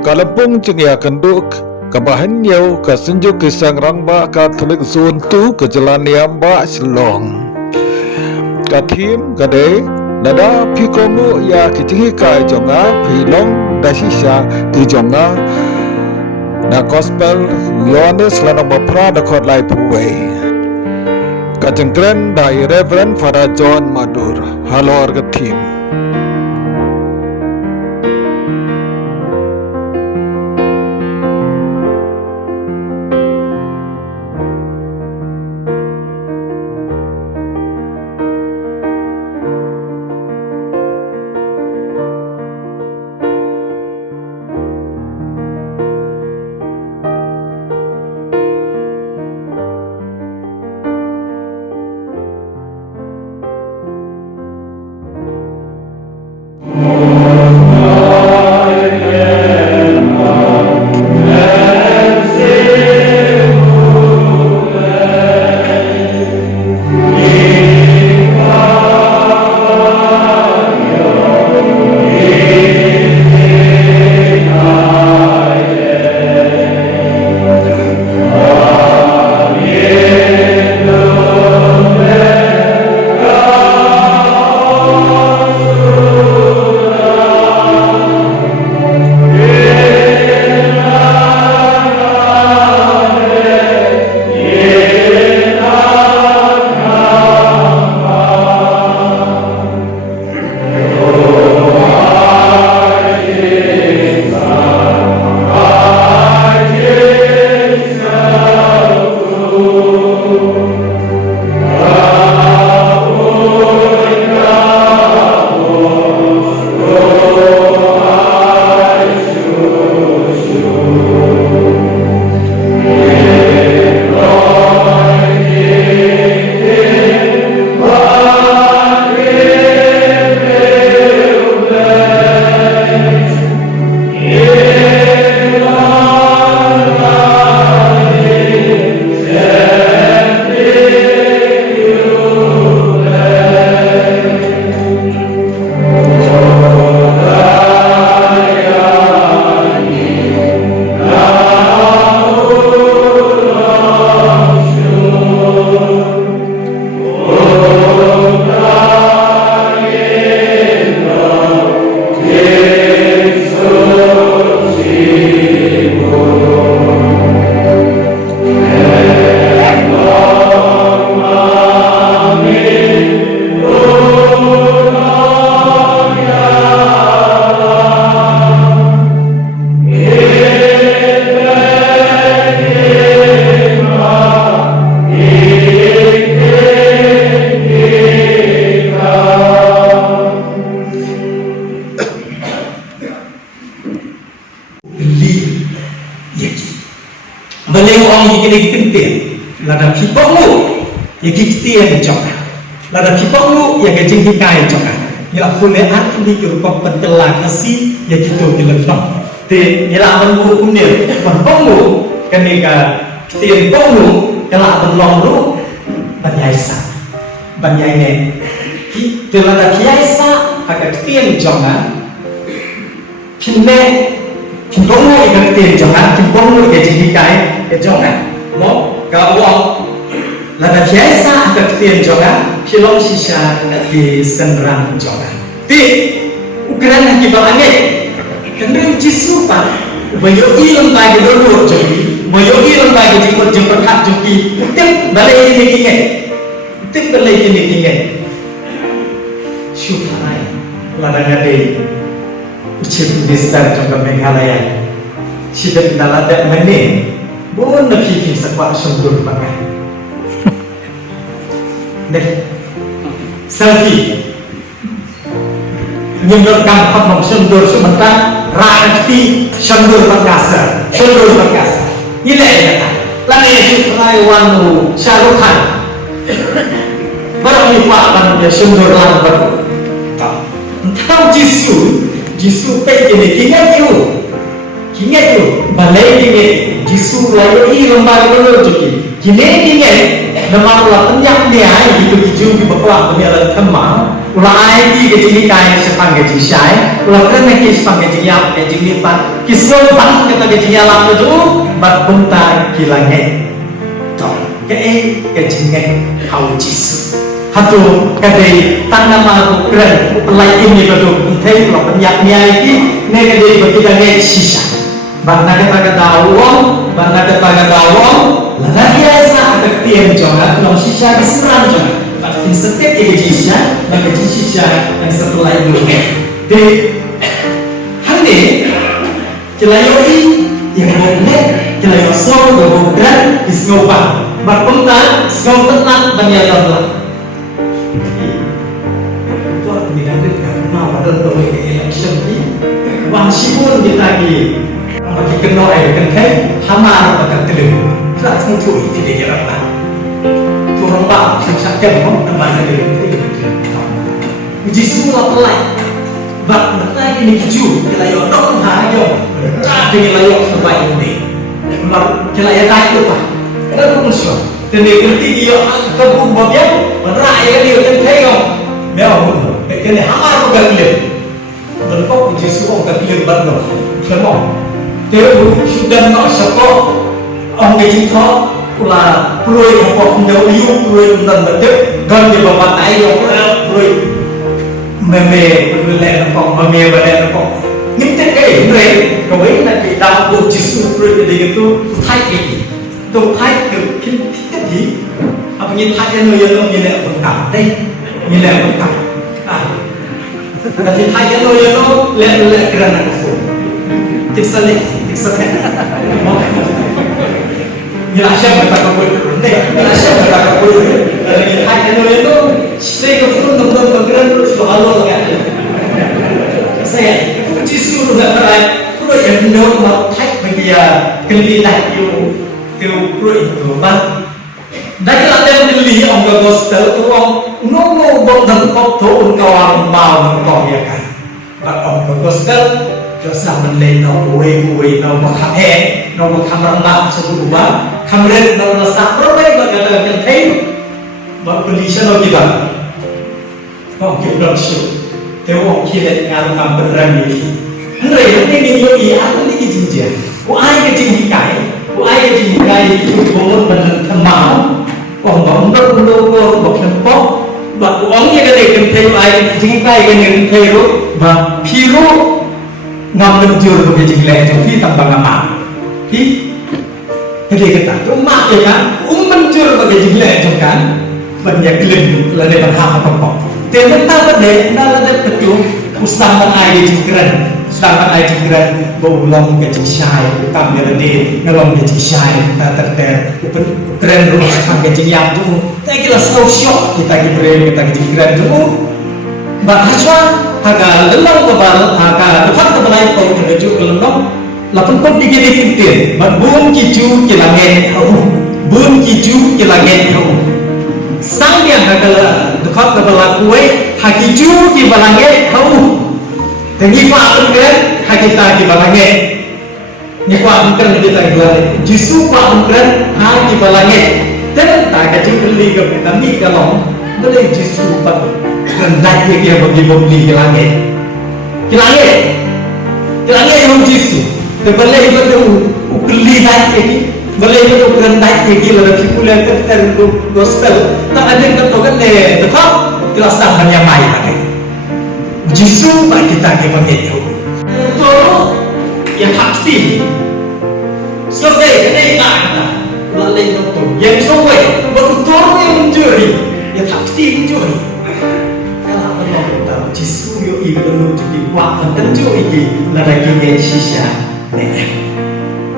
Kalapung cengia kenduk kabahan yau ka senjuk kisang rangba ka telik zon tu ke jalan yamba selong. Ka tim kade nada pikongu ya kitingi kai jonga pilong dasisa di jonga na gospel Yohanes lanang bapra da kot lai puwe. Ka jengkren dai Reverend Father John Madur halor ke tim. Lada pipokmu yang kitian jokan, lada pipokmu yang kejengkikai jokan. Ya aku ne arti kurang pentelang nasi yang kita kelentong. Te nyala menurut umnya, pipokmu kenika kitian pokmu kelak berlong lu banyaisa, banyaine. Te lada kiaisa agak kitian jokan. Kine pipokmu yang kitian jokan, pipokmu yang kejengkikai jokan. Mo kawang lada biasa agak ketian jogan pilong sisa di senrang jogan ti ukuran lagi banget kendeng jisu pak mayogi lembaga dulu jogi mayogi lembaga jemput hak jogi utim balai ini kingen utim balai ini kingen syukurai lada ngade ucap besar jogan Meghalaya sidat dalada mene bukan nabi sepak sundur pakai. Nih, selfie. Menyodorkan hak sundur sementara rakti sundur perkasa, sundur perkasa. Ini ya kan? Lalu supaya wanu syaruhan. Baru dipakai dia sundur lambat. Tahu jisu pekini kingat tu, balai kingat. Jisu lalu ini lembaga dulu cuci. Gini nama ulah penyak dia itu hijau di bawah punya alat kemang ulah di kecil kain sepang kecil saya ulah kena kis sepang kecil yang kecil lipat kisah bang kita kecil alam itu bat punta kilangnya toh kecilnya kau jisu hatu kadai tangan mahu keren pelai ini betul penting ulah penyak dia ini kadai berkidangnya sisa bang naga dawong lada biasa ada tiang jangan kalau sisa keseran jangan pasti setiap sisa dan sisa yang setelah itu di hari celayoi yang boleh celayoi sol berbukan di sengopang berpentan sengopang banyak itu aku bilang karena pada tahun election ini wansipun kita lagi bagi kenal kan kai hamar bakat telur tak semua itu dia apa turun bang sakit pun teman dia uji surat pelai bak nanti ini hijau kita yo dong hayo tak dengan layak sebaik ini bak kita ya tak itu pak ada pun semua dan dia berarti dia kebun bagian menerai dia kan kai yo memang pun kena hamar bakat telur berkau uji surat bakat telur bandar semua dia sudah nak sekolah orang kecil pula perlu yang kau punya liu perlu dan betul gan dia bawa tai yang perlu meme kau meme badan kau ni tak kaya ni kau ini nak kita buat jisu perlu jadi itu thai ini tu thai tu kita di apa ni thai yang yang ni nak berkah deh ni nak berkah tapi thai yang lek kerana aku tiksalek Nila siya magkakapulo Nila siya magkakapulo Kahit ano ito Stay ka full ng pagkakaroon Gusto halo lang kasi jisu na taray Puro yung noon na Kahit magkaya Kalitan yung Puro ito ba Dahil natin nili ang gospel Ito ang Unong bang nagpap to Ang kawang mao ng kawyakan But ang gospel Dosa menlay na uwi na makame na makamrangak sa buba kamret na nasa probay magkakagal kayo magpulisya na kita kung kibrasyo tewo kilet nga ang berang ini Andre ini yo iya ni kijinja o ay kijinhikay itu bumon ban tamam kung bangdo ko bakempo ba uang ya gade kempe ay kijinhikay ganin kayo ba piro ngam menjur ke jinglek itu tambang apa hi jadi kata tu mak ya kan menjur ke jinglek itu kan banyak gelem lade berhak apa kok temen tak bade nalade betul ustaman ai jingkran baulang ke jingsyai kam ya de ngalong ke jingsyai ta terter keren rumah sang ke jingyam tu tak kira sosial kita kita jingkran tu bahasa haga lelang kebal haga depan kebelai kau menuju ke lembang lapun pun digini kintir bun kiju kilangin bun kiju kilangin sang yang haga dekat kebelai kue hakiju di balangin kau tengi pa apun keren hakita di balangin ni pa apun keren kita balangin jisu pa apun keren ha di balangin dan tak kaju beli ke kami kalau boleh jisu pa rendah dia bagi ke langit yang jisu boleh itu ukli naik boleh itu rendah lagi lebih pula tertentu gospel tak ada yang tertokan deh tetap jelasan hanya main lagi jisu bagi kita ke begitu itu yang pasti selesai kena kita lalai itu yang sampai betul yang mencuri yang pasti mencuri jisu yo ibu lu jadi kuat tentu iki lada gini sisa nek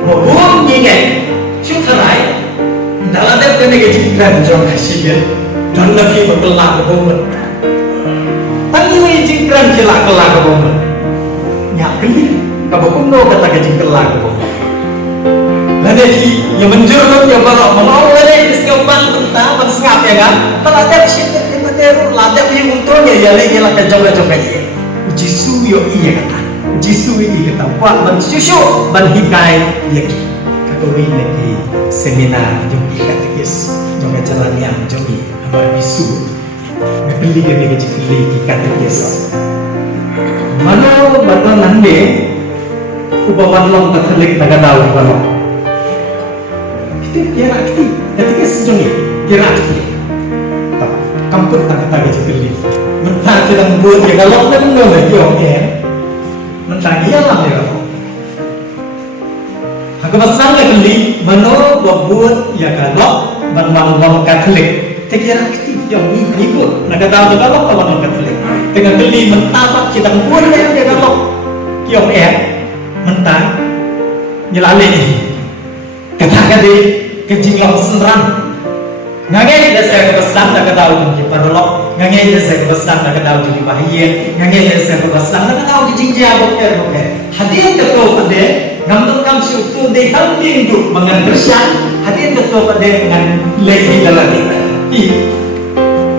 mohon gini syukurai dalam dia kena jingkran jong hasilnya dan lagi berkelak bomen tadi jingkran kelak bomen nyak geli kabokuno kata jingkelak bomen lada ki yang menjurut yang barok mau lada diskaupan tentang sengap ya kan terhadap shit ladap yang untungnya ya lagi lah kejoga-joga dia jisu yo iya kata jisu ini kata buat ban susu ban hikai lagi kawin lagi seminar jom katekis jom jalan yang jom amal bisu ngeli gede kecil katekis mana batal nande ubawan long katolik nagadau balo kita kira aktif katekis jom kira aktif kamput tak kecil mentang sedang buat ya kalau kan nggak jom mentang iya lah ya aku pesan lagi mana buat ya kalau bang Katolik terkira aktif yang ikut nak tahu kalau bang Katolik dengan beli mentang kita buat ya kalau kiong mentang nyelale kata di kencing long senran ngangai dasar kebesaran nak tahu di parolok ngangai dasar kebesaran nak tahu di bahagia ngangai dasar kebesaran nak tahu di jinjia bokeh hadir ketua pada ngambil kam syukur di hampir hidup mengan bersyan hadir ketua pada dengan lagi dalam ini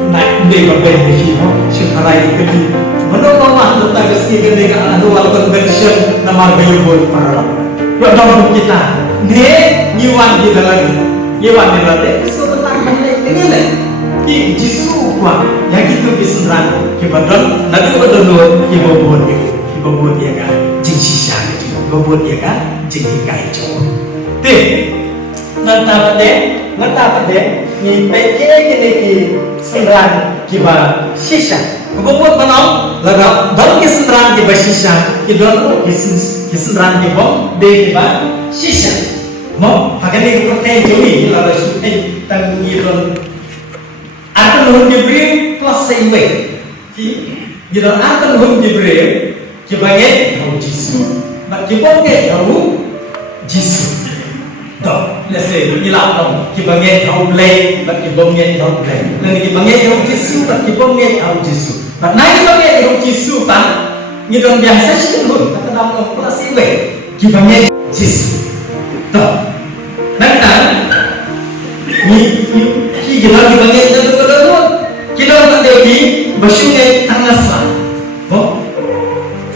nak di berbagai sini syukurai kali menolong tentang kesini dengan annual convention nama Billboard parolok dalam kita ni nyuan di dalam nyuan di dalam ini ki jisu kwa yang itu bisenran ki badon nadu badon ki bobot ya kan jing sisa ki bobot ya kan jing kai cho te ngata pade ni peke ki senran ki ba sisa bobot banau laga dal ki senran ki ba sisa ki don ki senran ki bom de ki ba sisa mo hakani ko kay jomi la su ay tang yidon akan hun jibril plus sewe ki yidon akan hun jibril ki banget hau jisu ba ki bonge hau jisu to lese ilang dong ki banget hau play ba ki bonge hau play lan ki banget hau jisu ba ki bonge hau jisu ba nai banget hau jisu ba yidon biasa sih hun kata dong plus sewe ki banget jisu to nanti ni kita dibangun satu kedua kita mendewi bersyukur tanaslah oh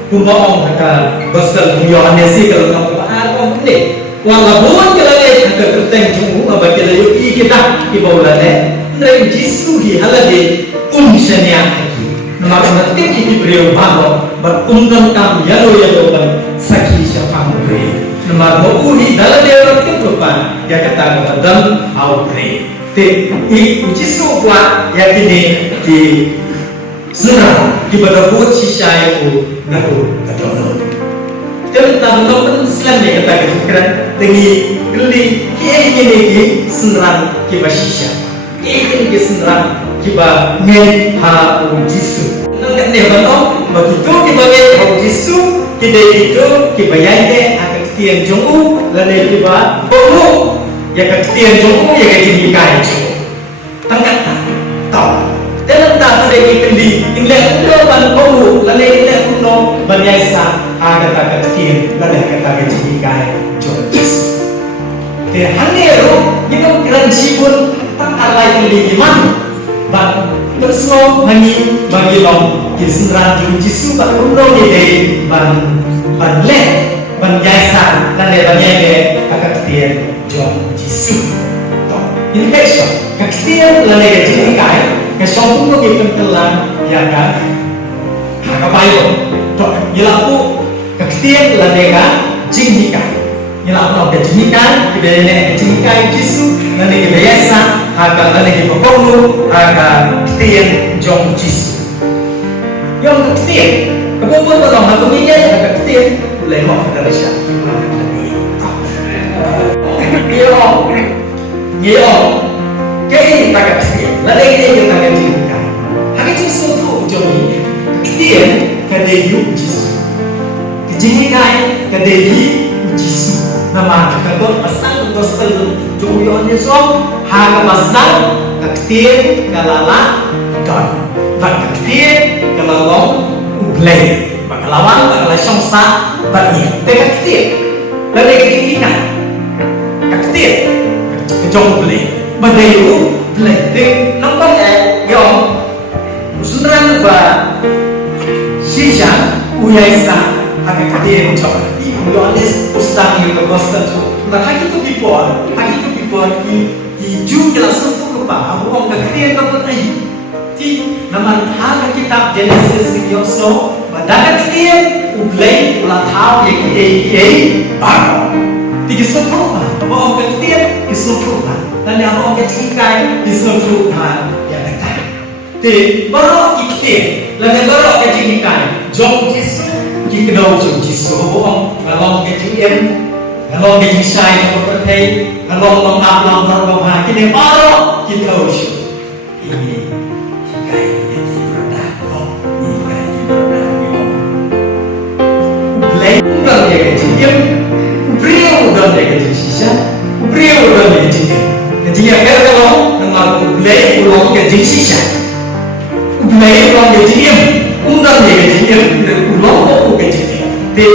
kumbaong kata basal Yohanes kalau kamu apa ni walaupun kita ni ada kerteng jumbo apa kita yuki kita di bawah ni dari Yesus di halade umsenya nama penting ini beliau bahawa berundang kami yalo kan sakit siapa beri nama buku dalam dia berketupan dia kata dalam outbreak te uji buat yang ini di serah di pada buat sisa itu ngaku kata dan tahu Islam dia kata kira tinggi geli ini ki serah ki basisa ini ki serah ki ba ngai ha ujisu nak ni begitu ki bagai ujisu kita itu ki bayai tiang jonggu lalu tiba bolu ya kat tiang jonggu ya kat tinggi kai jonggu tangkat tahu dalam tak ada kendi ingat ban bolu lalu ingat kuno banyasa ada kat tiang lalu kat tinggi kai jonggu te hanero kita kiran sibun tak alai kendi man ban terus hani bagi long kisran jisu ban kuno ni ban le ban jasa dan banyak akan tiang jom jisu to ini besok ketian lele jadi kai kesong pun kita telan ya kan kapayo to ilaku ketian lele kan jing kai ilaku ke jing kai kebene jing kai jisu lele biasa akan lele pokokmu akan tiang jom jisu yang ketian kemudian kalau aku mikir akan ketian lewat dari siapa Yo, kayak tak kesian, lalu ini kita kesian. Hanya Yesus tu jomi, kesian kadeu Yesus. Kejenikai kadeu Yesus. Nama kalau pasal gospel jomi orang Yesus, hanya pasal kesian kalala don, tak kesian kalalong ublay. Lawan kalau syangsa bagi tegak tiap lalu kita kaktir kejong beli badayu beli deng nampak yang usulan ba sisa uyaisa agak kaktir coba Yohanes ustang yang berkostat là hai cái people thì jujur jelas sempurna pak. Aku orang kekrian kau tadi. Ti nama hal kitab Genesis yang so, pada kekrian ublay ulah tahu yang baru. Tiga sempurna. Apa orang kekrian sempurna. Dan yang orang kecikai sempurna yang dekat. Ti baru kekrian. Lalu baru kecikai. Jom Yesus. Jika đâu dùng chỉ số của ông và lòng cái chữ em và lòng cái chữ sai trong một thế và lòng áp lòng vào hà cái này bao đó cái thầu sự ini cái yang diberdah ông ini cái diberdah ông lấy udah dia cái chữ em beliau udah dia cái chữ sisa beliau udah dia cái chữ em jadi akhir kalau nama lấy ulang cái chữ sisa lấy ulang cái chữ em udah dia cái chữ em ulang thì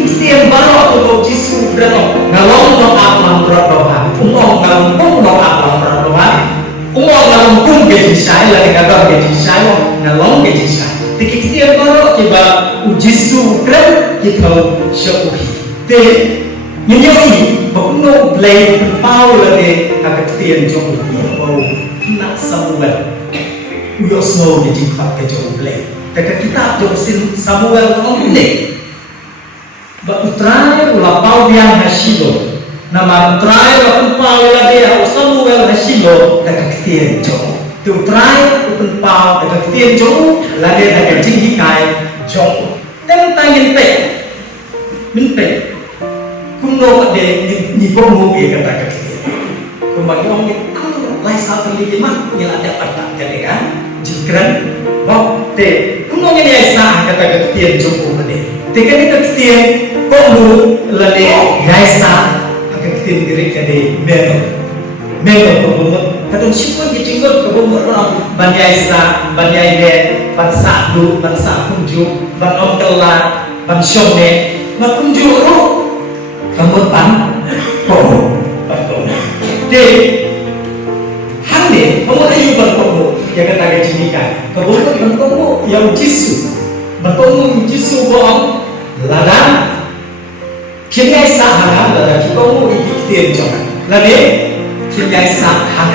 Kristian baru atau Yesus berdoa ngalong doa dalam berdoa umum dalam doa dalam berdoa umum dalam pun kejisai lagi kata kejisai ngalong kejisai thì Kristian baru kita Yesus berdoa kita syukur thì những gì bỗng nô play bao lagi các Kristian trong dia bau nak Samuel Yosno di jihad ke jauh play dekat kitab jauh Samuel ngomong ini Utrai ulah pau yang Hashilo, nama utrai ulah pau yang dia Samuel Hashilo dekat ketian jauh. Utrai ulah pau dekat ketian jauh, lagi dekat jingkai jauh. Dan tanya minta, kuno ada ni bomu dia kata ketian. Kemudian orang ni, lain satu lagi mah yang ada pada jadi kan, jikran, te, kuno ni aisyah kata ketian jauh mana. Tekan itu ketian kamu lagi gaisa akan ketian diri jadi melo kamu kadang syukur dijenggot kamu orang banyaisa banyai ban satu ban kunjuk ban omkelah ban shone ban kunjuk kamu pan kamu de hande kamu ayu ban kamu yang kata gajikan kamu ban kamu yang Yesus ban kamu Yesus bohong lada khiến ai xa hàng là chỉ có một ít tiền cho bạn là đấy khiến ai xa hàng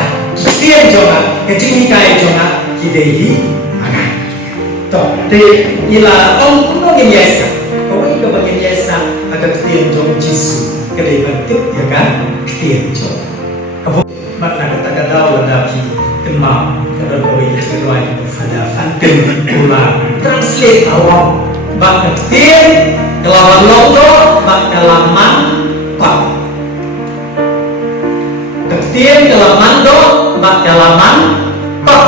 tiền cho bạn cái chính cái cho bạn thì để ý hàng đó thì như là ông cũng có cái gì xa có cái bạn cái gì xa là cái tiền cho Giêsu cái đấy bạn tiếp ya kan tiền cho bạn là kata kata là đã khi cái mà cái đó có bị cái loại ada fantim pula translate awam bak ketian kelawan londo bak dalaman pak ketian kelawan do bak dalaman pak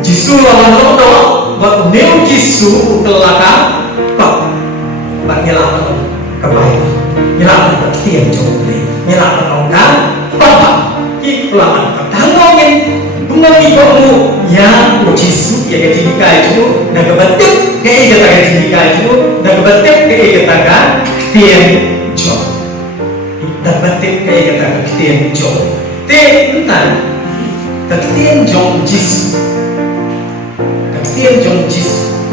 Jisu lawan londo bak neu Jisu kelaka pak bak nyelamat kebaikan nyelamat ketian coba nyelamat orang pak ki kelawan tangongin bunga kamu yang Yesus yang kejikai itu dan kebetul ke kata kejikai itu dan kebetul ke kata ketian jauh dan kebetul ke kata ketian jauh tentang ketian jauh Yesus ketian jauh Yesus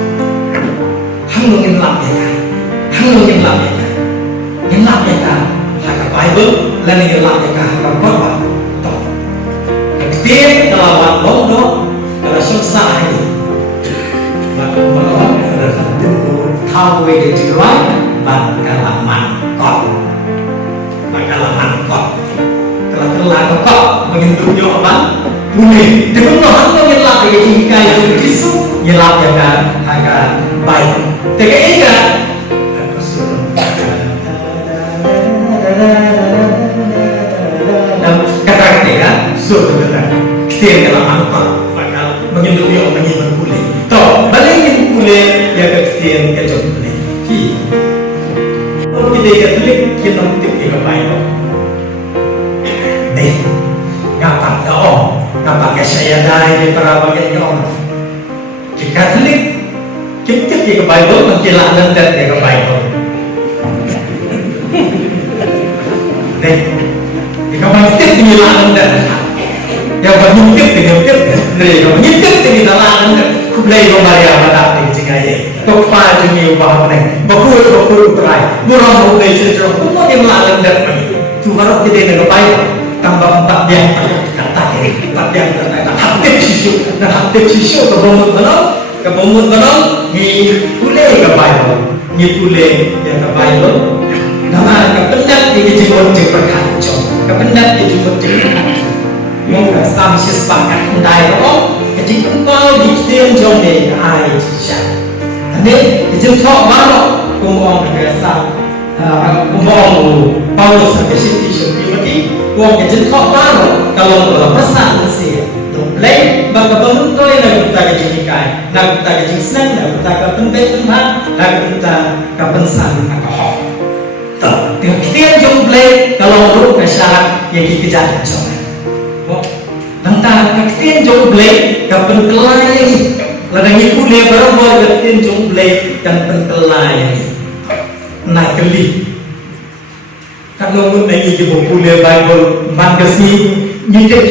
hangungin lapyakan yang lapyakan hak Bible dan yang lapyakan hak Bible ketian kelawan londo kalau susah ini maka orang akan tentu tahu yang jiran bakalah mangkok kalau terlalu kok menyentuhnya apa boleh dengan orang yang lagi jika yang Yesus nyelap ya kan akan baik tapi ingat kata-kata kan sudah ketian dalam mangkok menyentuh dia orang yang boleh. Toh, balik yang boleh ya ketian kecil boleh. Ki, kalau kita Katolik kita mungkin kita baik. Nih, ngapak dong, ngapak saya dari para bagian dong. Kita Katolik kita kita Bible menjelaskan dan kita Bible. Nih, kita mesti menjelaskan dan yang bernyintip dari bernyintip dari dalam kulai Maria pada tinggi topa jenis ubah mana bakul terai murah mulai cenderung umum yang lain dan tu baru kita nak baik tambah 4 biang kata ke 4 biang kata nak hati sisyo ke bomut mana ni pule ke baik ni pule yang ke baik nama ke pendak di jiwon je berkat jo ke pendak di jiwon je mau ke sam sepakat ndai ko ke jiwon mau di tian jo ne ai sha ane je thok ba lo ko mo ke sam Kumong Paulus sampai sini Timothy, uang kejen kau baru kalau kalau pesan sih, lain bagi penonton yang kita kejikan, nak kita kejin senang, nak kita kepenting tempat, nak kita kepensan alkohol. Tuh, kita jom play kalau lu kesalahan yang kita jadi sama. Tentang kita jom play kepenkelai, ladangnya kuliah baru baru kita jom play dan penkelai. Nak keli kalau mun naik je popular Bible magasi nyidek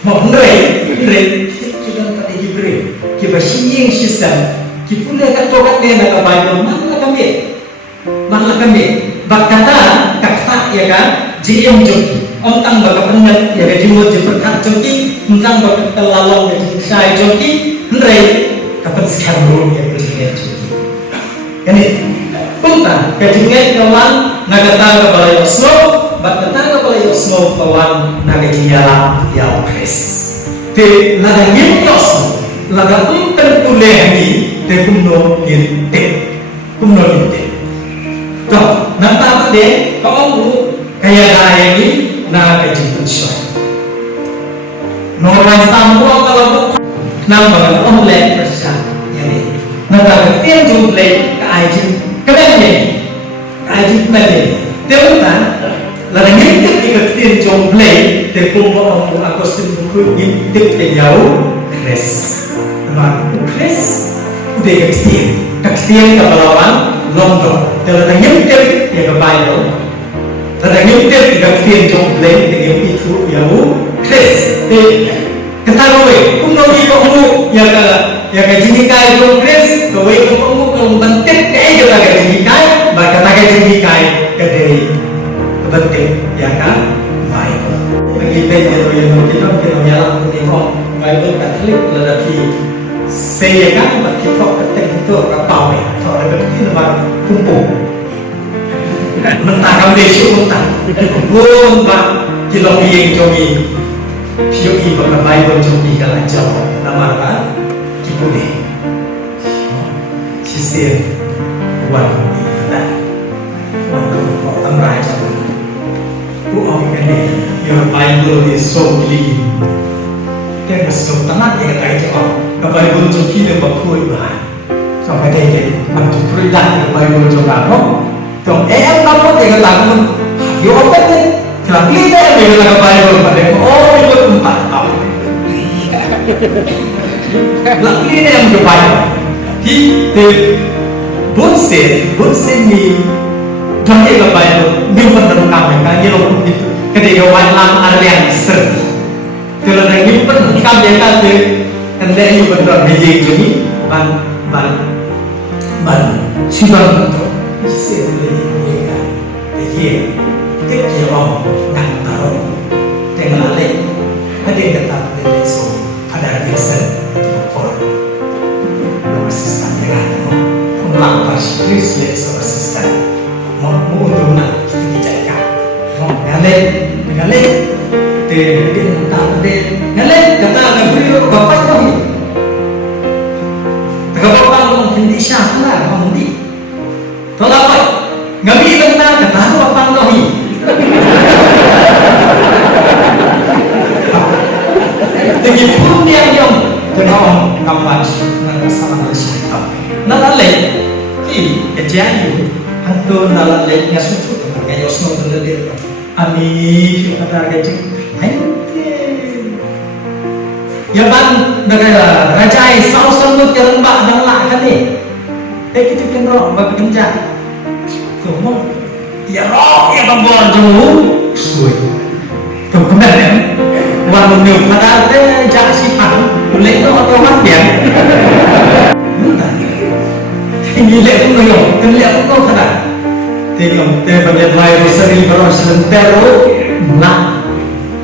mau ndrei kita tak dibre kita siyeng sisa kita pula kat tokat dia nak Bible mana kami bakata kata ya kan jieng joki om tang baka penat ya kan jimut je berkat joki tang baka kelalong ya sai joki ndrei kapan sekarang ya berjieng joki ini Punta, kejingan kawan nagatang kebalai snow, batang kebalai snow kawan nagajiyala yang kres. Te lagangin yos, lagapun terpulih ni te kumno linte. Toh, nampak deh, kau kaya gaya ni nagajin pensyon. Norai sampo kalau nampak orang lain persyan, yani nagagatian jumlah kaajin. Kenapa? Ajib tadi. Terutan, lalu ngintip ikatin jomblay, terkumpul orang aku sendiri ngintip jauh, kres. Teman, kres, udah kaksian kepalawan, London. Lalu ngintip ya kebayang. Lalu ngintip ikatin jomblay, dengan itu jauh, kres. Ketahui, kunogi kamu ya kajinikai kres, kau kamu kalau bentik kita kajinikai, maka kita kajinikai kadai bentik ya kan, baik. Bagi penjuru yang kita nyala tengok Bible Katolik lelaki saya kan bagi kau ketik itu kapal ni, soalnya berarti lebar kumpul. Mentah kau besok mentah, pun pak kilo yang jogi. Pioi baka Bible jogi kalau jauh nama apa? Kipune. Sisir warna kita. Warna orang raja. Orang ini your Bible is so clean. Kita mesti tangan yang kita jawab. Bible jogi dia bakul bah. Sampai dia mantu peridak Bible jogi apa? Tong kamu dia kata yo apa ni? Kalau kita yang bilang Bible pada itu tempat tahu. Lagi ni yang berbayar. Kita bonsen ni jangan kita bayar. Nyimpan dalam kamera kan, ni loh itu. Ketika walam arlian ser. Kalau dah nyimpan kamera kan tu, kan dah nyimpan dalam meja ini, ban sidang tu. Ser ni kan, dia kerja orang nak taruh tengah lek. Ada yang tetap ada so ada reason untuk for assistant yang ada ulang pas please yes assistant mau untuk nak kita jaga mau ngalek te tak ada ngalek kata nak beri bapak tu tak bapak mungkin di sana mau di tolak ngabi tentang kata apa tu Tegi pun dia yang kenal kawan dengan sama manusia. Nalalek, kejayu, hantu nalaleknya suci teman kayak Yosno terlebih. Ami kata gaji, hente. Ya ban negara rajai saus-saus kerembak dan lak kan ni. Kita kenal bagi kenja. Semua, ya roh ya bambol jauh, suai. Kau kenal ya? Warna new pada ada jak sifat boleh tu atau makan entah ini lek pun yo lihat pun kada Tengok, bagi virus sering berosentero, nak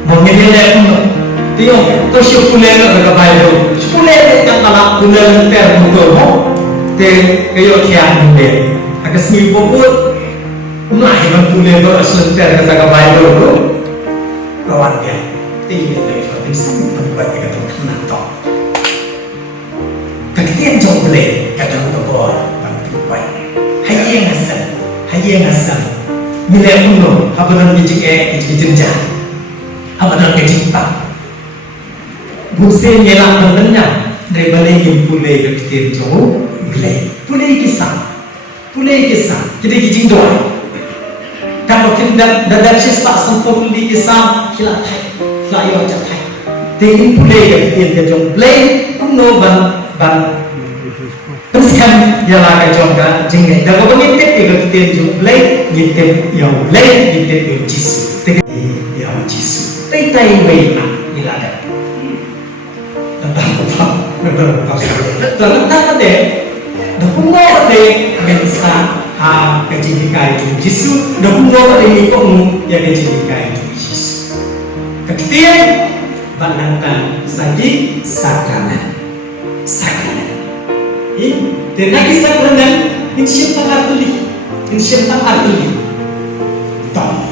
mengenai pun. Tengok, tu sepuluh orang virus, sepuluh yang kalau bulan ter betul, te kayo tiang ni, agak sini poput, umai bulan berosentero kata virus, lawan dia, tinggi lagi, tapi sini tempat kita tu kena tahu. Ketika jauh boleh, kata betul, tapi baik, Hayang asam, nilai uno, habanan kecik jenjang, habanan kecik tak. Bukan nyelang mendengar dari balai yang pulai ketika jauh, pulai kisah. Kita kecik doa. Kalau kita dalam sisa sempurna kisah, kita ayo capai. Tapi pulai ketika jauh, uno ban teruskan jalan kejongga jenggai. Dan kalau ngintip kita jumlah ngintip yang lain ngintip yang jisu, yang jisu. Tai wei nak iladat. Tentang apa? Tentang deh. Dokumen deh mensa kejidikai itu jisu. Dokumen ini pun yang kejidikai itu jisu. Ketika bandangkan saji sakramen. Dan lagi sakramen insya Allah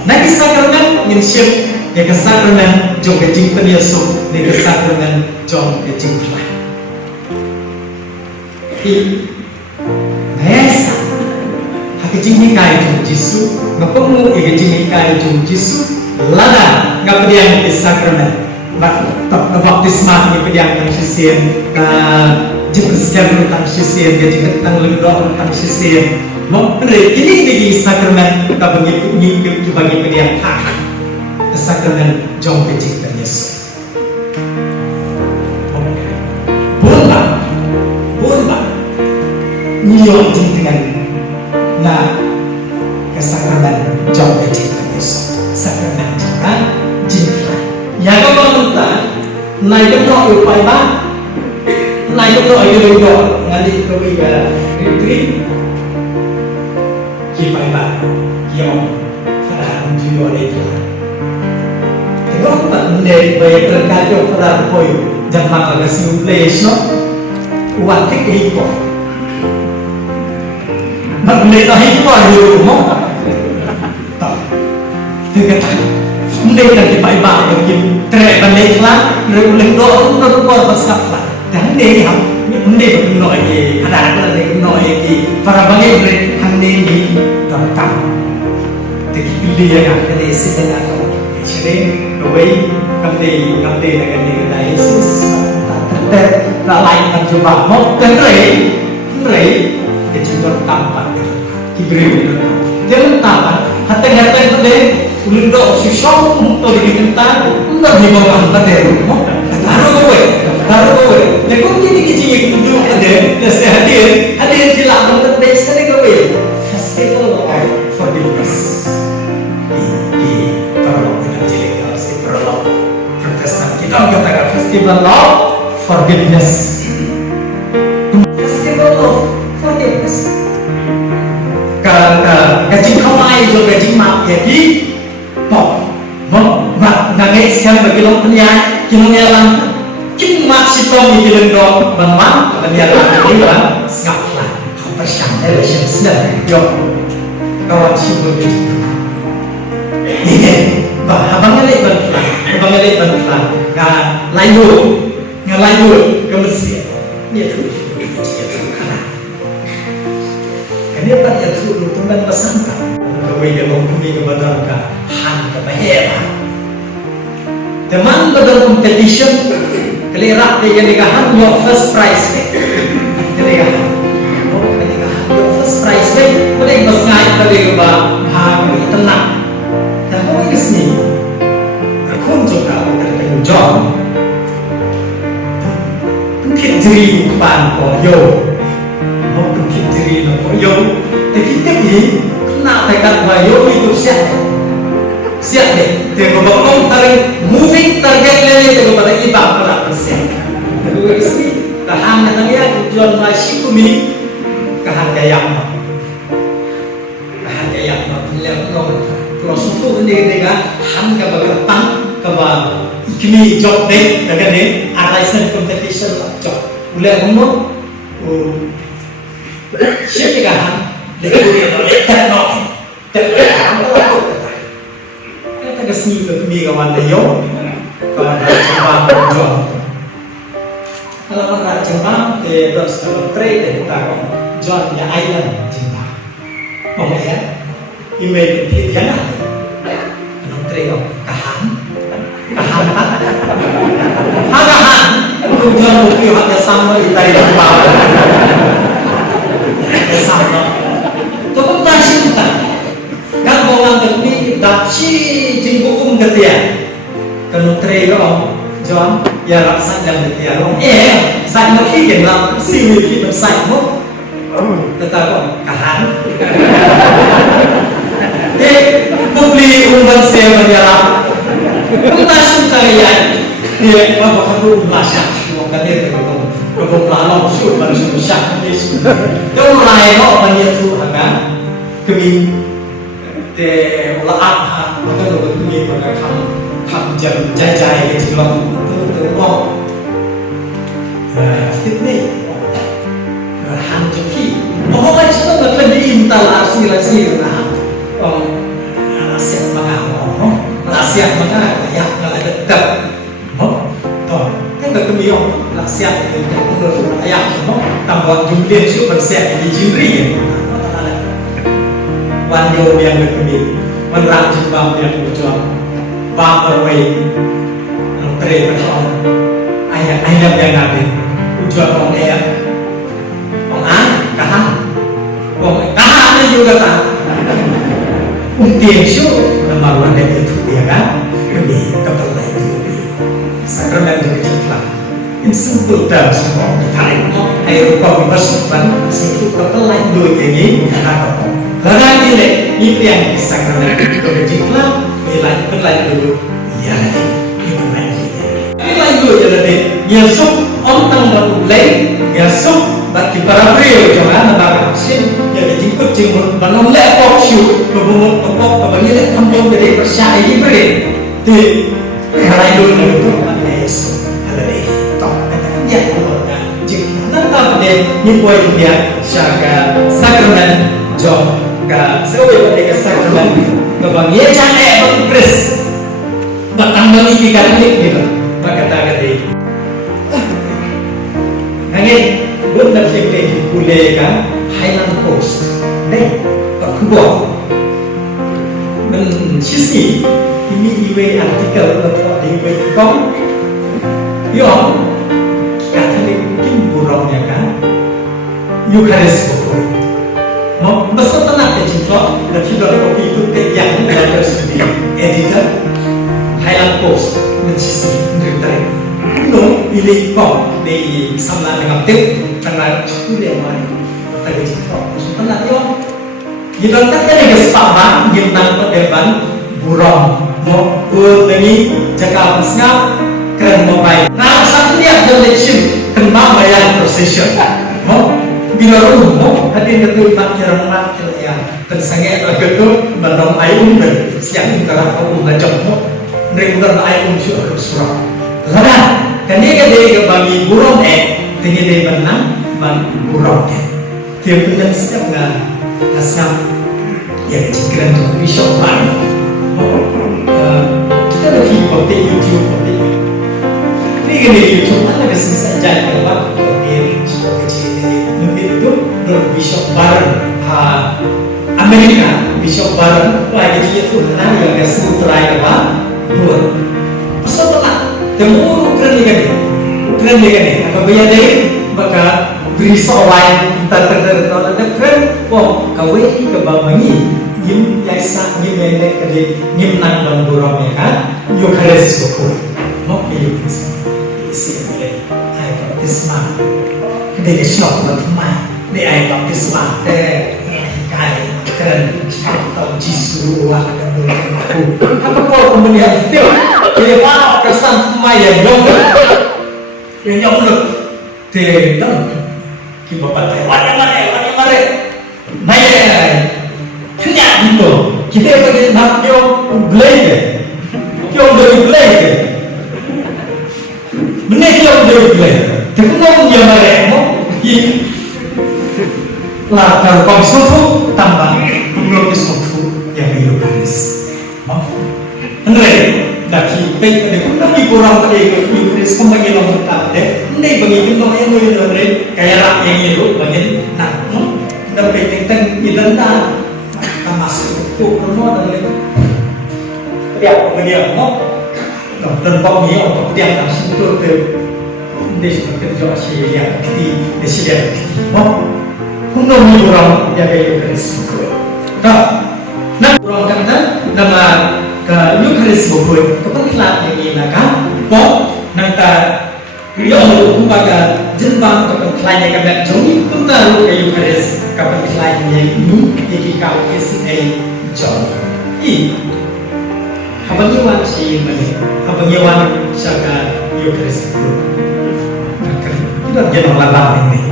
Lagi sakramen insya ya kesakramen jom kecing penyesup dan kesakramen jom kecing pelan. Nesa hakicing nikai jom jisu ngapemu kecing nikai jom jisu lada ngapa dia kesakramen baptisma ni pediang sisien jika sekian tentang sisien dia jika tentang lembaga tentang sisien memberi ini lagi sakramen kita bagi pediang hak sakramen jom kecik dan Yesus boleh nyiok dengan nah kesakramen jom kecik dan Yesus sakramen jangan jika yang kau minta naik ke upaya ba naik ke ayo ngali ke wiga retreat kipai ba yang pada tujuan itu tengok tak mendek baik terkajau pada poin jangan agak simulasi no uang tik hiko nak mendek tak hiko ayo mau tak tengok mendek lagi baik bagi trek balik lah boleh doa pasal lah dan mendek benar lagi ada benar lagi para bagi boleh handi di tentang tapi dia yang ada sebenarnya jadi away kamde dengan dia Yesus tak lain kan coba mau kenrei dia cuma tampak kibri jangan tampak hati-hati itu ulindo si show untuk dikenal enggak di bawah pada rumah taruh gue lekuk jadi kecil itu ada hadir jelas banget deh sekali gue festival of forgiveness di perlok dengan jelas si perlok Protestan kita katakan festival of forgiveness gaji kamai juga gaji mak jadi nangis sekarang bagi lo penyanyi kilongnya lang kim mak si tom di kilong dong bang penyanyi ini bang ngap lah apa sampai lesson sedang yo kawan si boleh ini abang ngelik bantuan ngalayur ke Mesir dia tuh ini apa dia tuh teman pesantren kewija kumi kepada mereka han kebahagiaan teman pada competition kelirak dia nikahan your first prize nikahan your first prize boleh bersengai pada bahagia tenang dan kau ini sini aku juga bertanggung jawab mungkin diri depan koyo mau mungkin diri koyo tapi kena tekan bayo itu siap deh dia ngomong tarik moving target lele dia pada ibak pada persen kedua isi tahan katanya tujuan masih kumi kahan gayam sufu ini dengan han ka bagatan ka ba ikmi job deh dengan ni arisen competition job ulai umur siapa ka han lekuri no kita kasih ke kami kawan yo pada jembatan job kalau mana jembatan terus trade kita John ya island jembatan Ông ấy email thì cái nào nó trade không cả hãng không cho một kiểu hạt xong rồi tay đồng bào xong đó tôi cũng ta xin ta các bộ làm được đi đạp chi chính của cung cái tiền cần một trade đó không John ya làm sạch làm được tiền không sạch nó khi kiểm làm siêu khi nó sạch mất tetapi kahan publi umban saya menjalan kita suka ya dia apa perlu masak semua kan dia kebun lalu sudah baru masak itu lain kok banyak tu kan kami te olah apa atau kami pada kam jam jajai gitu loh tu oh fitness han cho khi ông ấy sẽ là cái gì ta là gì là là sẽ mà ông là sẽ mà ya là được tập rồi cái người tôi biết là sẽ thì cũng được là ya tầm quan dùng liên suốt phần sẽ thì chính riêng quan điều biên được cái gì quan làm chừng bao biên của cho vào ở ngoài ông tề với ông anh làmយ៉ាងណាទេឧទាហរណ៍ông ấy kahan itu juga tak mungkin show nama orang itu dia kan kami kepala itu sakramen dari Islam ini simple dah semua kita ayo kau bersumpah simple kepala itu ini apa orang ini yang sakramen dari Islam nilai dulu ya nilai dulu jadi Yesus orang mulai Yesus bagi para pria jangan nak sin jadi jemput jemput bangun lepok siu kebun pokok kebun ini kampung jadi percaya beri di hari dulu itu ada Yesus ada di top katakan dia kalau jika nanti dia nyupai dia syaga sakramen jom ka sesuai dengan sakramen kebun ia jangan berpres datang lagi kita gitu maka tak ada Angin buat nak cakap boleh kan Highland Coast, deh, tak keluar. Men sisi ini iwe artikel atau iwe kom, yo, kata ni mungkin burungnya kan, Eucharis pokok. Mau besar tanah kecil, dan sudah kopi itu yang ada sendiri, editor Highland Coast, men sisi menderita. Nó pilih kok di sana dengan tim karena itu dia main tadi cikok setelah itu kita tak ada kesempatan kita berdebat burung mau lagi jaga pesngap keren mau baik nah satu dia ada lecim kembang bayar procession mau bila rumah hadir betul tak cermat ya dan sangat begitu menolong ayam dan siang antara kau ngajak mau dengan ayam sudah surah Lada, kani dia bagi burung tinggi dia benang ban burung dia punya setiap asam ya jikran tu bishop ban kita lagi pakai YouTube ini YouTube ada kesini saja kalau dia sebagai jadi lebih itu dari bishop ban Amerika bishop ban lagi dia tu ada yang kesini terakhir ban buat setelah Temu keren ni apa banyak deh, maka beri soalan kita keren, wah kawin ke bangi, nyim yaisa nyim nenek kade nyim nang ban burung ya kan, Eucharis pokok, mau Eucharis, isi ni, ayat baptisma, kade kesok baptisma, ni ayat baptisma teh, kai keren, tahu Yesus wah kado aku, apa kau kemudian itu, jadi apa kesan yang nyok lu tentang kita pakai mana naik punya itu kita bagi nak yo blade yo dari blade benih yo dari blade tapi mau dia mereka mau lah kalau kau suatu tambah belum suatu yang itu garis mau Andre daki baik pada pun lagi kurang pada itu garis kau bagi nomor tak deh ini bagi itu nomor yang itu Andre kayak rak yang itu bagi nak dan baik tentang idan dah masuk tu semua dan tiap dia mau dan kau ni orang dia tak sentuh tu dia seperti jauh siapa di siapa mau Kuno ni orang yang Eucharis buku. Nah orang kata nama ke Eucharis buku kepentingan yang ini nak, kok nanti dia orang pada jenbang kepentingan yang kena joni pun tahu ke Eucharis kepentingan yang ini jika kau isi joni. Apa nyawan si mana? Apa nyawan sahaja Eucharis buku? Kita jangan lalang ini.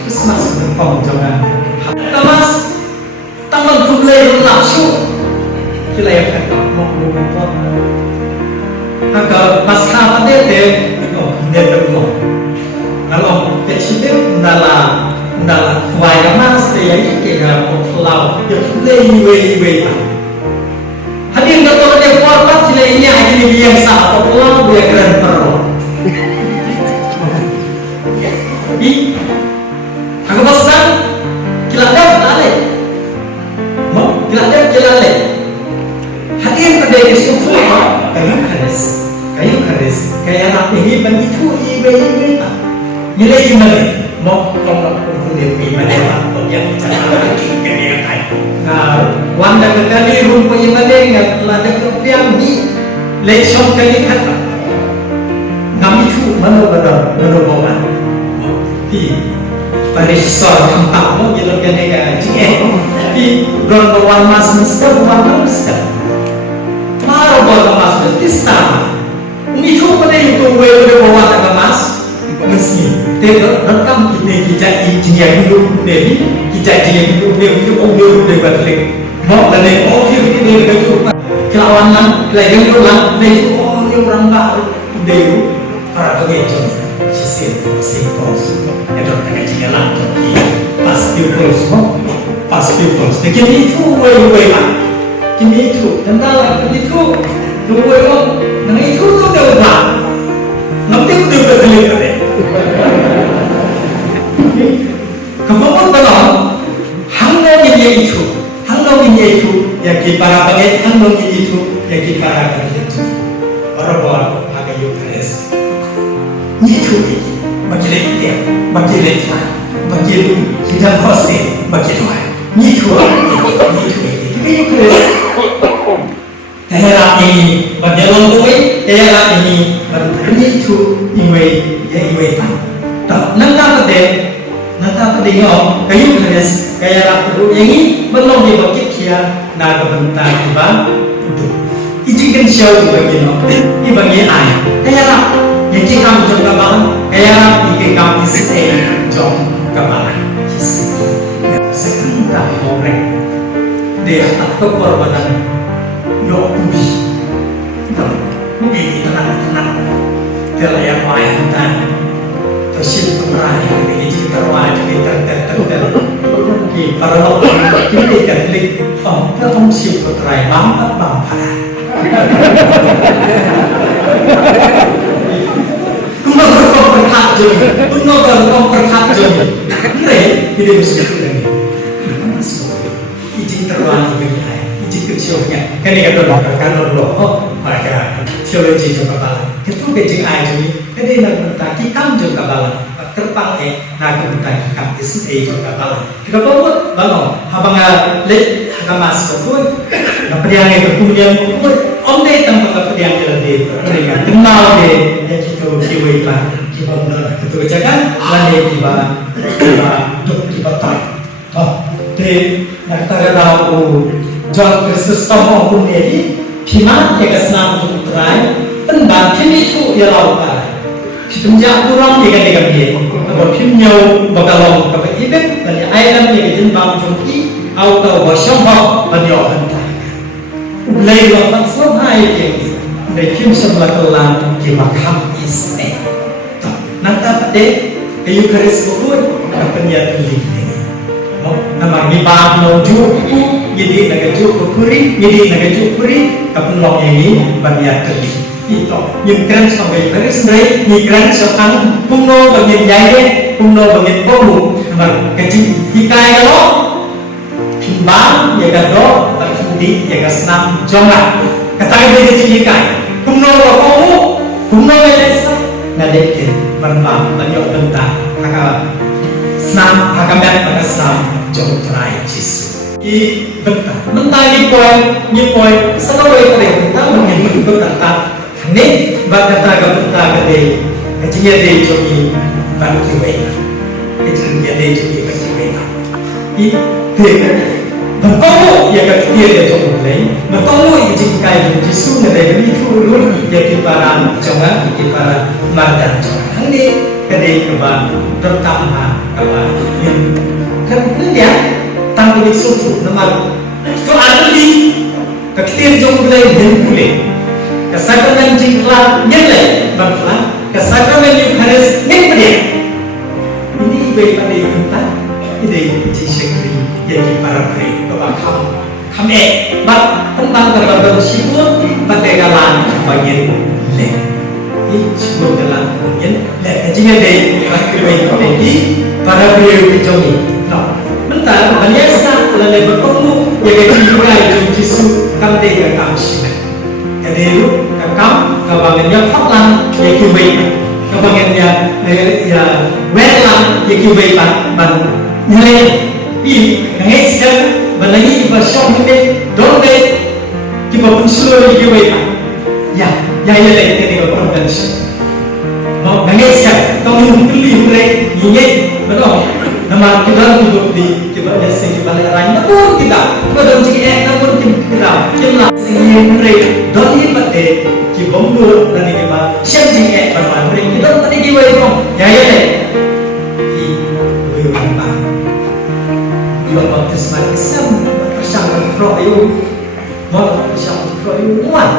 Christmas berpau jangan Thomas tangan kumlai langsung kita yang kata mau agak pasca pada deh dia berdoa kalau kecil dalam kuai mas dia yang kita pulau dia kumlai iwe hadir kalau dia korban sila ini akhirnya dia sah pulau dia keren perlu Aku pesan kiladap lale, mau kiladap kilale. Hadir pada Yesus kayu karis, kayak anak ini begitu ibe nilai mana? Mau kalau dia mana atau yang cara dia kai. Nah, wanda kali rumah yang mana yang kiladap yang ni leksion kali kata. Kami tu mana bawa. Parisor tempat mau jalan kena tapi berlawan mas mesti berlawan mesti maru berlawan mas mesti sama ini tu pada itu berlawan dengan mas mesti tidak rekam kita jadi hidup dewi kita jadi hidup dewi itu orang dewi mau lagi orang dewi itu kelawanan lagi orang dewi orang baru dewi para pengejar simples itu tak jalan jadi pas pupils kini itu way kini itu tentang itu way nah itu tu dah ubah nanti tu dah berkelir kemudian kalau hangon ini itu yang kita pakai hangon ini itu yang kita pakai itu orang pakai Eucharis itu makilit dia, makilit kita pasti makilit itu daerah ini berjalan tuai daerah ini itu iwe nanti ngom kayu keras kayak rakyat yang ini belum dibagi kia naga bentar tiba untuk izinkan siapa begini ini bagi ayah daerah yang kita jom kabalan kaya ikan kami isi jom kabalan sekarang orang dia tak kekorbanan yo ubi tenang dia layak wayang dan tersiap pemerai ini terwajib kita para orang kita klik kita siap pemerai bangkat Kuno berkat jadi, ini mesti lagi. Izin terlalu banyak, izin kecilnya. Kan ini kata dokter kan loh, maka teologi juga balan. Itu kecil aja ni, kan ini nak mentaki kam juga balan. Terpang nak mentaki kam isi juga balan. Kita bawa balon, habang lek hagamas pun, nak pergi kemudian pun, om deh tanpa pergi jadi mereka kenal deh, yang kita kiwai pan. Benar, itu jangan lagi tiba tak. Di nak tahu John Kristus tahu pun ini, firman yang kesenang untuk terai, tentang kini tu ia lakukan. Kita menjadi kurang dia. Kalau firman bakalong kepada ibadah, dari ayam yang jenbang jumpi, auto và sống học và nhỏ hơn ta lấy là bắt số hai chuyện để kiếm sống là cơ làm chỉ mà khăm is này nát ta để cái Eucharist của luôn các bên nhà linh này nama ni ba no ju jadi naga ju kuri jadi naga ju kuri kapun long ini bagian kali itu migran sampai Paris dari migran sekarang kuno bagian jaya kuno bagian pomu nomor kecil hikai kalau pimbang jaga do terkudi jaga senam jonga kata dia kecil hikai kuno pomu kuno yang ngadekin berbang banyak bentang kakak senam hakamet pada senam jauh terakhir Yesus. I bentar, ni poin, sekarang kita bentar mengenai bentar. Ni berkata ke bentar ke dia, kecilnya dia jadi bangkit wena, kecilnya dia jadi bangkit wena. I dia, bertemu ya kecilnya dia jadi mulai, bertemu jika Yesus ada di turun jadi para jangan jadi para mardan jangan. Ni kedai kebal pertama kebal yang kemudian tanpa disuruh nama itu ada di ketir jom mulai boleh kesabaran jingkla nyelai bangla kesabaran yang harus nyempdia ini baik pada kita ini cisekri jadi para peri bapak kami bak tentang terbatas sibuk pada galan bagian leh ini sibuk galan bagian leh jika deh baik pada para peri itu bentar, biasa lalai bertemu jaga jiwa itu Yesus kami dengan kami sini. Jadi lu kami kawangannya faklan ya kiwaikan, kawangannya ya wetland ya kiwaikan, ban nilai ini ngesel balai bersama kita dorbe kita unsur ya kiwaikan, ya lagi kita berproduksi. Mau ngesel kamu beli mereka ini betul. Nama kita duduk di kita jasa kita lain pun tidak pada jika namun kita jumlah sehingga mereka dari pada kita bumbu dan kita siap jika pada mereka kita tadi kita itu ya deh di apa dua waktu semakin bersama proyek mau bersama proyek muat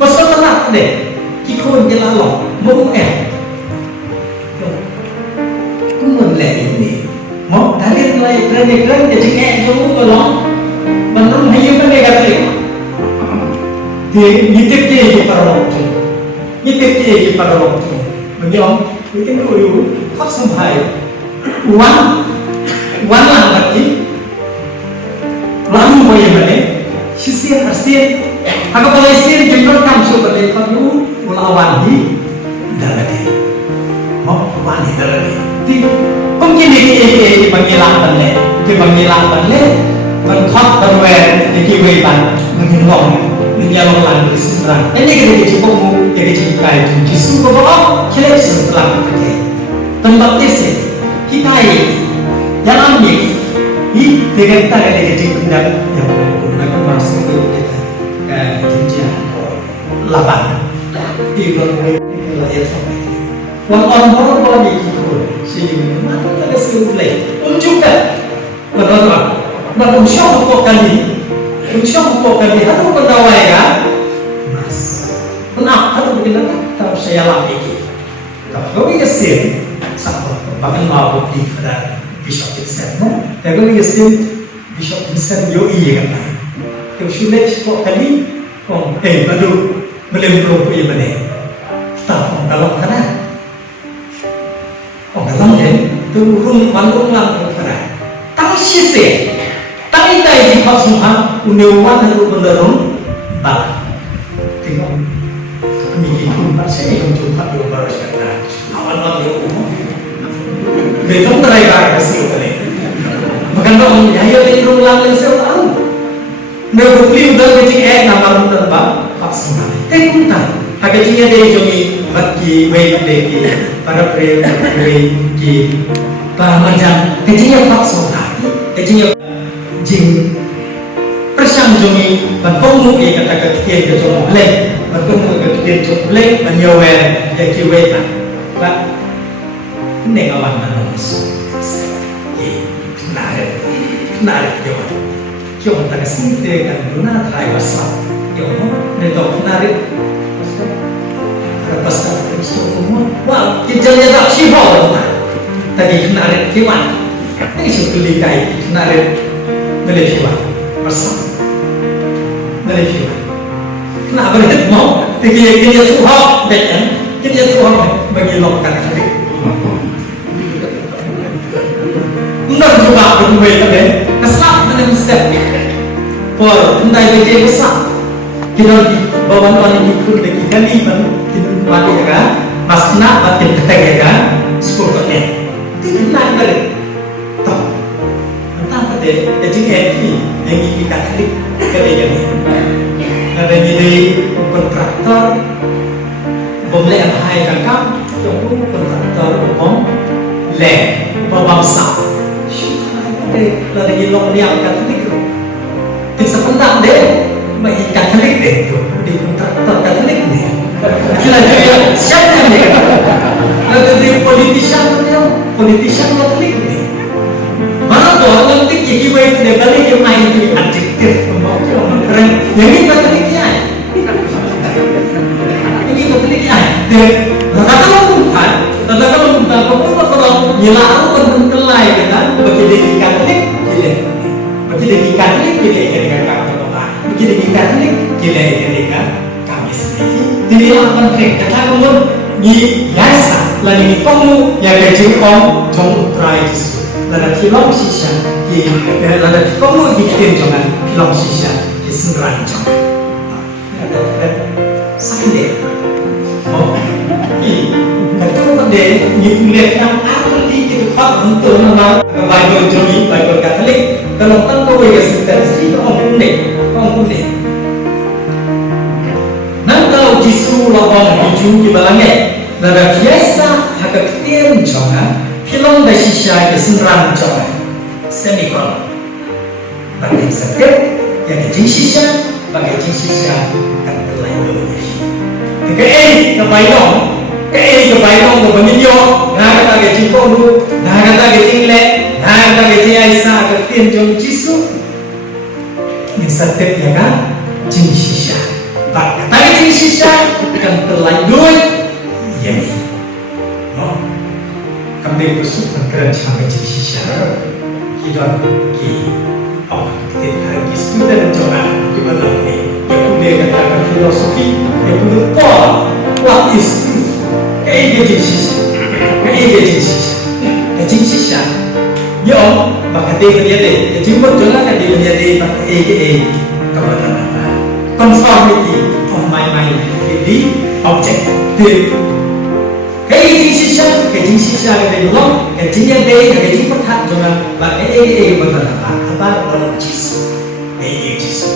pasal telah deh kita jalan lo mau kumunlah ini, mau tadi mulai berani jadi kayak kamu kalau menurut hidup mereka tadi, di nitip dia di para waktu, menyom, mungkin dulu kau sampai wan lah lagi, lalu bagaimana? Sisir, aku kalau sisir jemput kamu seperti kamu melawan di dalam dia, mau wanita dalam dia. Mungkin di panggilan balik, mentok berwer di kiweban, menghilangkan, menyalurkan kesimpulan. Ini kita cipomu, kita cipai Yesus berdoa, kita setelah pergi. Tempat ini kita jalan ini dengan kita kita cipundak yang menggunakan masuk ke kita jenjang lapan. Di dalam layar sampai. Orang-orang kalau begitu, sehingga mana ada sesuatu unjukkan, menurut unsur untuk kali, harus berdawai kan, mas, kenapa harus begini? Kalau saya lagi, kalau kita sih, sama, bahkan mau di pada Bishop Vincent, kalau kita sih Bishop Vincent yo iya kan, kalau sudah sepuluh kali, baru melempar ke mana, tak kalau karena orang turun bandung lang kepada tapi sih tapi tadi di pasumah undewan dan beneran bak tengok kami itu masih yang coba diobar sekarang awal dia umum betul mereka kasih oleh makan dong ya di rumah yang saya tahu beli udah kecil nama terbang pasumah tengok Hakikatnya dia jadi bagi baik lagi para pria di macam kecilnya paksa kecilnya jing persang jumi bertemu dia kata ketika dia jom boleh bertemu ketika jom boleh menyawar yang kiweta pak ini kawan manusia benar jawab Kyo tak sinte kan guna try wasa. Kyo neto narik. Lepas tak semua. Wah, kita tak sibuk. Tadi narik kiwan. Ini sekali kai narik Malaysia. Masa Malaysia. Kenapa begitu mau? Tegi suhab bekan. Kita suhab bagi lokal kali. Menurut juga berkumpul tadi. Kesak mana mesti. Por undai beje kesak. Kita bawa orang ini pun lagi kali pun kita mati kan. Mas nak mati ketega kan. Sepuluh ni. Tidak nak kali. Tak. Entah pada jadi yang ini kali kali. Ada jadi kontraktor boleh hai kakak tunggu kontraktor bom le babamsa lagi long liang katolik di sepenang deh mai katolik deh di kontraktor katolik deh kira dia siapa dia ada di politician katolik deh mana tu orang tik jadi baik deh balik yang main di adjektif orang keren yang ini katolik ya ini katolik ya deh kata orang kalau nyelang pun kelai kan bagi diri katolik gila bagi diri katolik gila dengan katolik bagi diri katolik gila dengan kami sendiri jadi akan kata kamu ni biasa lagi kamu yang kerja kamu jom try itu lada film sisa di lada kamu bikin jangan film sisa di sembilan jam ada sakit oh ini kata deh nyulit yang ahli itu hak untuk nama Bible Jomi Bible Katolik kalau tanpa wajah sendiri orang kuning nanti kalau Yesus lawan hijau di balangnya nada biasa agak kecil jangan film dah sisa kesenran jangan semikolon bagi sakit yang sisa bagi sisa kan terlalu jika kebayang kebayang ko baniyo na kata ke jiko lu na kata ke jingle na kata ke jiaisa ke tin jong jisu ni satep ya kan jing sisa tak kata ke jing sisa kan terlanjut ya ni no kami kusuk menggerak sampai jing sisa hidup ki apa kita hari student jangan di mana ni ya kuliah kata filosofi ya kuliah what is truth cái gì sisa nhớ mà cái tiền cái gì để chứng minh cho nó cái tiền cái gì mà cái các bạn là conformity of my mind with the object thì cái gì sisa cái gì lắm cái gì đây là cái gì bất hạnh cho nên và cái mà là apa là Jesus cái Jesus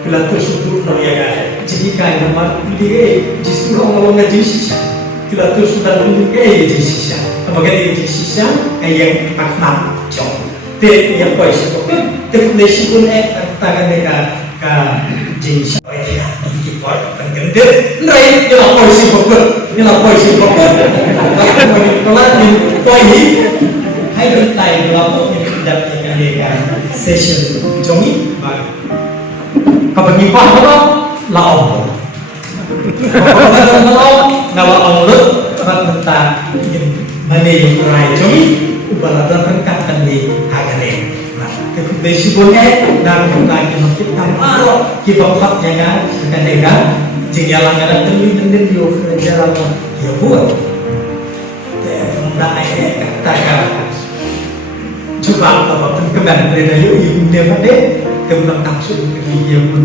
bila tersebut namanya jika nama dia justru orang Jesus bila tersebut dia Jesus apakah dia Jesus yang makna jauh dia yang boleh sebutkan definisi pun katakan mereka Jesus ya ini buat penting dia lain dia boleh sebutkan kalau ni boleh hai bentai kalau ni tidak mereka session jomi kapag ipah mo laong nawa onlut mata mani rai jomi ubaladan kan di hagane ke desibone dan lagi kita maro kita haknya kan dengan jingyalan ada tendin yo jalan yo buat munda ai katakan coba apa perkembangan dari yo ibu pada tentang taksud dia pun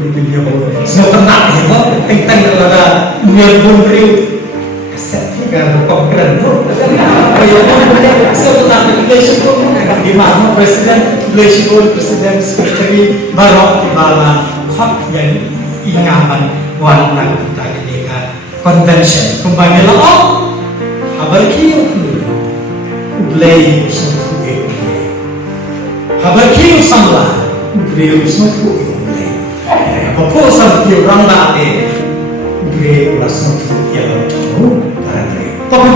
semua tenang ya tentang ada nyelpon riu kaset juga konkret pun ya semua tentang leadership pun di mana presiden sekretari baru di mana hak yang ingaman warna kita ketika convention kembali lah kabar kiu ulai semua kabar kiu samlah beliau semua yang mulai. Apa sahaja orang nak beliau semua yang tahu. Tapi